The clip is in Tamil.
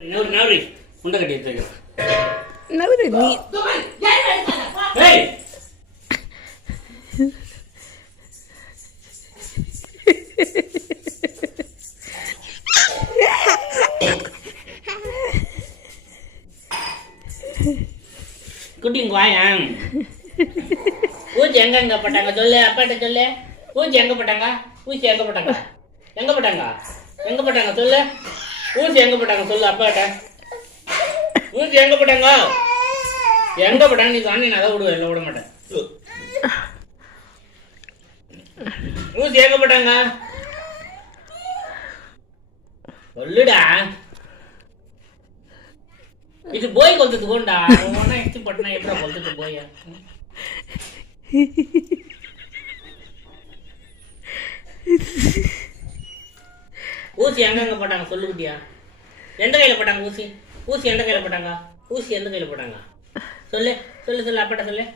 நவரி முண்டை கட்டி எடுத்துக்கிறேன். நவரு நீ குட்டிங்க வாயன். ஊசி எங்க போட்டாங்க சொல்லு, அப்பாட்ட சொல்லு. ஊசி எங்க போட்டாங்க? ஊசி எங்க போட்டாங்க? எங்க போட்டாங்க? எங்க போட்டாங்க சொல்லு. ஊசி எங்க போட்டாங்க சொல்லு அப்பாட்ட. ஊசி எங்க போட்டாங்க? எங்க போட்டாங்க நீ சொன்னி நான் அதை விடுவேன், இல்லை விட மாட்டேன். ஊசி எங்க போட்டாங்க சொல்லுடா. இது போய் கொளுத்துட்டு போண்டா. ஒன்னா எச்சு பட்டினா எப்படா கொளுத்துட்டு போய் ஊசி எங்க போட்டாங்க சொல்லு குட்டியா. எந்த கையில போட்டாங்க ஊசி? ஊசி எந்த கையில போட்டாங்க? ஊசி எந்த கையில போட்டாங்க சொல்லு சொல்லு சொல்லு அப்பாட்ட சொல்லு.